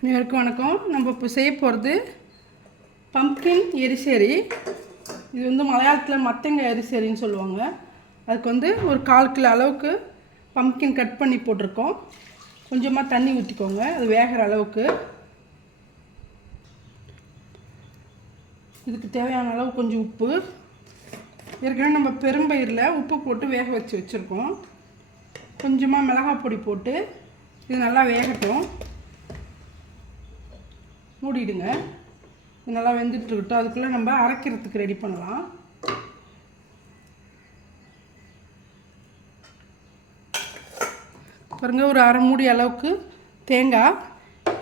அனைவருக்கும் வணக்கம். நம்ம இப்போ செய்ய போகிறது பம்ப்கின் எரிசேரி. இது வந்து மலையாளத்தில் மத்தங்காய் எரிசேரின்னு சொல்லுவாங்க. அதுக்கு ஒரு 1/4 கிலோ அளவுக்கு பம்ப்கின் கட் பண்ணி போட்டிருக்கோம். கொஞ்சமாக தண்ணி ஊற்றிக்கோங்க, அது வேகிற அளவுக்கு. இதுக்கு தேவையான அளவு கொஞ்சம் உப்பு. ஏற்கனவே நம்ம பெரும்பயிரில் உப்பு போட்டு வேக வச்சுருக்கோம். கொஞ்சமாக மிளகாய் பொடி போட்டு இது நல்லா வேகட்டும். மூடிடுங்க. இது நல்லா வெந்துட்டுருக்கட்டும். அதுக்குள்ளே நம்ம அரைக்கிறதுக்கு ரெடி பண்ணலாம். பாருங்கள், ஒரு அரை மூடி அளவுக்கு தேங்காய்.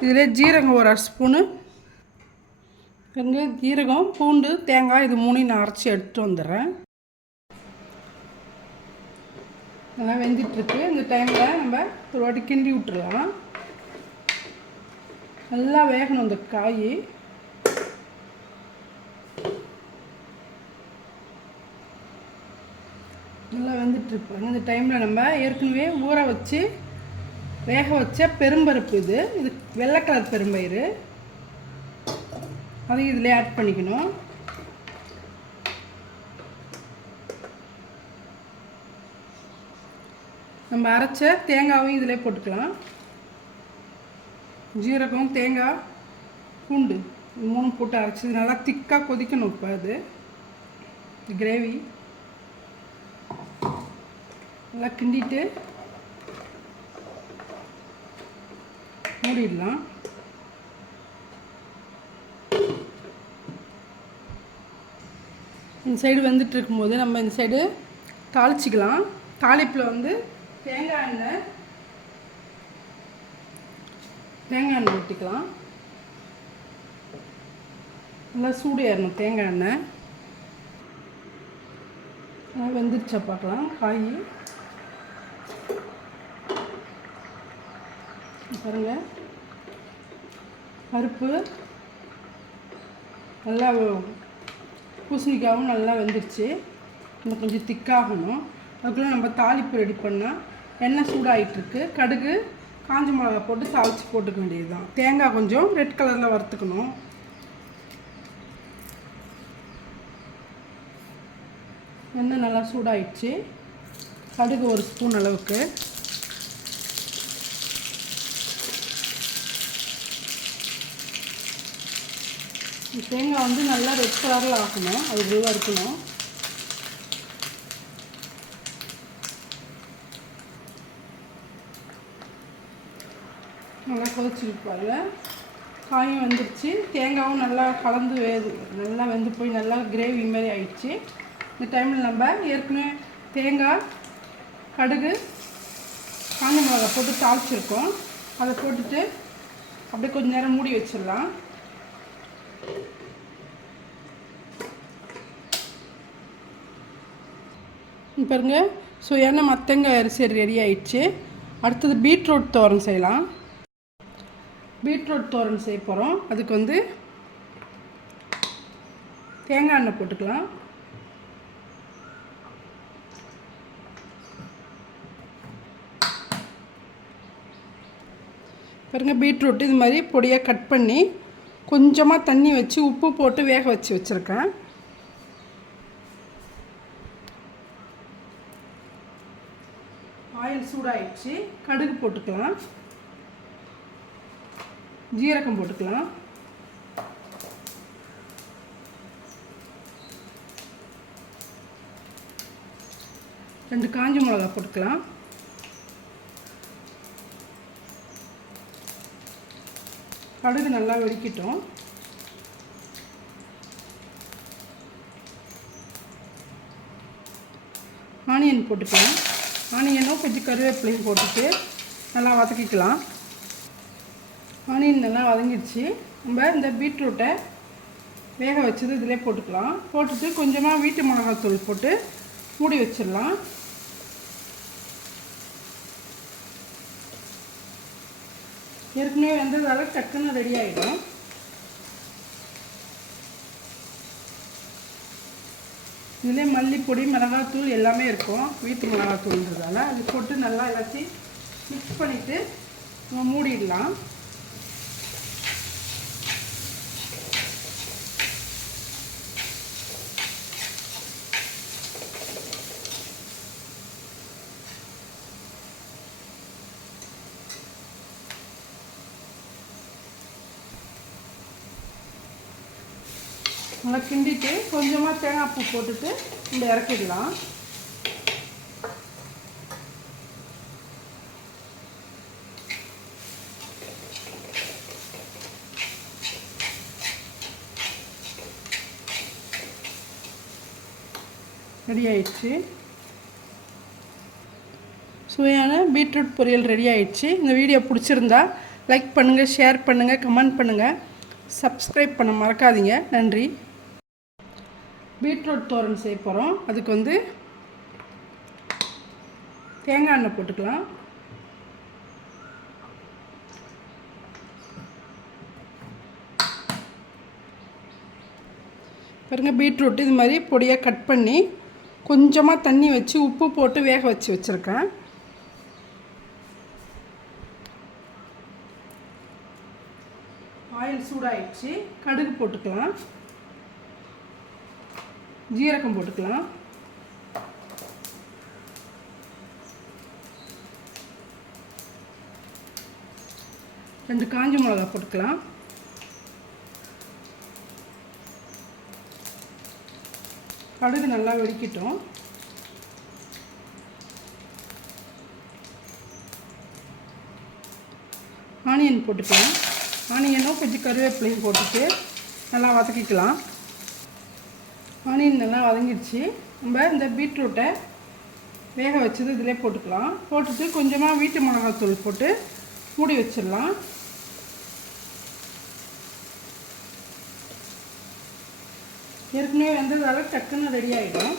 இதில் ஜீரகம் ஒரு 1 ஸ்பூனு. பாருங்கள், ஜீரகம், பூண்டு, தேங்காய் இது 3 நான் அரைச்சி எடுத்துகிட்டு வந்துடுறேன். நல்லா வெந்துட்டுருக்கு. இந்த டைமில் நம்ம ஒரு வாட்டி கிண்டி விட்டுடலாம். நல்லா வேகணும் இந்த காய். நல்லா வெந்துட்டுருப்பாங்க. இந்த டைமில் நம்ம ஏற்கனவே ஊற வச்சு வேக வச்ச பெரும்பருப்பு, இது வெள்ளை கலர் பெரும்பயிறு, அதையும் இதில் ஆட் பண்ணிக்கணும். நம்ம அரைச்ச தேங்காயும் இதில் போட்டுக்கலாம். ஜீரகம், தேங்காய், பூண்டு இது 3 போட்டு அரைச்சி நல்லா திக்காக கொதிக்கணும். இப்போ அது கிரேவி நல்லா கிண்டிட்டு மூடிடலாம். இந்த சைடு வந்துட்டு இருக்கும்போது நம்ம இந்த சைடு தாளிச்சிக்கலாம். தாளிப்பில் தேங்காய் எண்ணெய் ஊற்றிக்கலாம். நல்லா சூடு ஏறணும் தேங்காய் எண்ணெய். நல்லா வெந்துருச்சா பார்க்கலாம். காய் பாருங்கள், பருப்பு நல்லா பூசணிக்காவும் நல்லா வெந்துருச்சு. இன்னும் கொஞ்சம் திக்காகணும். அதுக்குள்ளே நம்ம தாளிப்பு ரெடி பண்ணால் எண்ணெய் சூடாகிட்டுருக்கு. கடுகு, காஞ்ச மிளகா போட்டு தாளித்து போட்டுக்க வேண்டியது தான். தேங்காய் கொஞ்சம் ரெட் கலரில் வறுத்துக்கணும். எண்ணெய் நல்லா சூடாகிடுச்சு. கடுகு 1 ஸ்பூன் அளவுக்கு, தேங்காய் நல்லா ரெட் கலரில் ஆக்கணும். அது வறுக்கணும். நல்லா கொதிச்சுருப்பாங்க. காயும் வெந்துருச்சு. தேங்காயும் நல்லா கலந்து நல்லா வெந்து போய் நல்லா கிரேவி மாதிரி ஆயிடுச்சு. இந்த டைமில் நம்ம ஏற்கனவே தேங்காய், கடுகு, காஞ்ச மிளகா போட்டு தாளிச்சிருக்கோம். அதை போட்டுட்டு அப்படியே கொஞ்சம் நேரம் மூடி வச்சிடலாம். பாருங்க, சுவையான மத்தங்காய் எரிசேரி ரெடி ஆயிடுச்சு. அடுத்தது பீட்ரூட் தோரன் செய்யலாம். பீட்ரூட் தோரன் செய்ய போகிறோம். அதுக்கு தேங்காய் எண்ணெய் போட்டுக்கலாம். பாருங்கள், பீட்ரூட் இது மாதிரி பொடியாக கட் பண்ணி கொஞ்சமாக தண்ணி வச்சு உப்பு போட்டு வேக வச்சுருக்கேன். ஆயில் சூடாயிடுச்சு. கடுகு போட்டுக்கலாம், ஜீரகம் போட்டுக்கலாம், ரெண்டு காஞ்ச மிளகா போட்டுக்கலாம். கடுகு நல்லா வெடிக்கட்டும். ஆனியன் போட்டுக்கலாம். ஆனியனும் கொஞ்சம் கருவேப்பிலையும் போட்டுட்டு நல்லா வதக்கிக்கலாம். ஆனியன் நல்லா வதங்கிடுச்சு. நம்ம இந்த பீட்ரூட்டை வேக வச்சது இதிலே போட்டுக்கலாம். போட்டுட்டு கொஞ்சமாக வீட்டு மிளகாத்தூள் போட்டு மூடி வச்சிடலாம். ஏற்கனவே வெந்ததால் டக்குன்னு ரெடி ஆகிடும். இதிலே மல்லிப்பொடி, மிளகாத்தூள் எல்லாமே இருக்கும். வீட்டு மிளகாத்தூள்ன்றதால அது போட்டு நல்லா எல்லாத்தையும் மிக்ஸ் பண்ணிவிட்டு நம்ம மூடிடலாம். நல்லா கிண்டிட்டு கொஞ்சமாக தேங்காய் பூ போட்டுட்டு நம்ம இறக்கிடலாம். ரெடி ஆயிடுச்சு. சுவையான பீட்ரூட் பொரியல் ரெடி ஆயிடுச்சு. இந்த வீடியோ பிடிச்சிருந்தா லைக் பண்ணுங்கள், ஷேர் பண்ணுங்கள், கமெண்ட் பண்ணுங்கள், சப்ஸ்கிரைப் பண்ண மறக்காதீங்க. நன்றி. பீட்ரூட் தோரன் செய்ய போகிறோம். அதுக்கு தேங்காய் எண்ணெய் போட்டுக்கலாம். பாருங்கள், பீட்ரூட் இது மாதிரி பொடியாக கட் பண்ணி கொஞ்சமாக தண்ணி வச்சு உப்பு போட்டு வேக வச்சுருக்கேன். ஆயில் சூடாயிடுச்சு. கடுகு போட்டுக்கலாம், ஜீரகம் போட்டுக்கலாம், ரெண்டு காஞ்ச மிளகா போட்டுக்கலாம், கடுகு நல்லா வெடிக்கட்டும். ஆனியன் போட்டுக்கலாம். ஆனியனும் கொஞ்சம் கருவேப்பிலையும் போட்டுட்டு நல்லா வதக்கிக்கலாம். ஆனியன் நல்லா வதங்கிடுச்சு. நம்ம இந்த பீட்ரூட்டை வேக வச்சது இதிலே போட்டுக்கலாம். போட்டுட்டு கொஞ்சமாக வீட்டு மிளகாத்தூள் போட்டு மூடி வச்சிடலாம். ஏற்கனவே வெந்ததால் டக்குன்னு ரெடி ஆகிடும்.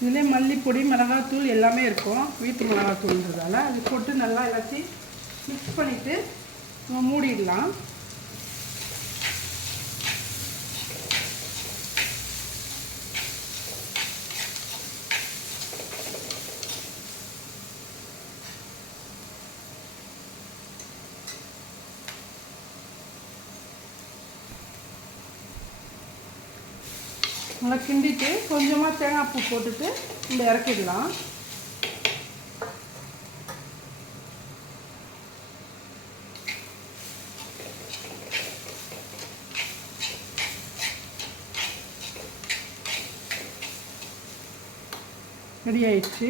இதிலே மல்லிப்பொடி, மிளகாத்தூள் எல்லாமே இருக்கும். வீட்டு மிளகாத்தூள்ன்றதால அது போட்டு நல்லா எல்லாத்தையும் மிக்ஸ் பண்ணிவிட்டு நம்ம மூடிடலாம். நல்லா கிண்டிட்டு கொஞ்சமாக தேங்காய் பூ போட்டுட்டு நம்ம இறக்கிடலாம். ரெடி ஆயிடுச்சு.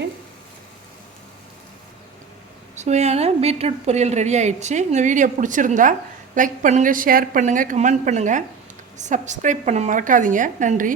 சுவையான பீட்ரூட் பொரியல் ரெடி ஆயிடுச்சு. இந்த வீடியோ பிடிச்சிருந்தா லைக் பண்ணுங்கள், ஷேர் பண்ணுங்கள், கமெண்ட் பண்ணுங்கள், சப்ஸ்கிரைப் பண்ண மறக்காதீங்க. நன்றி.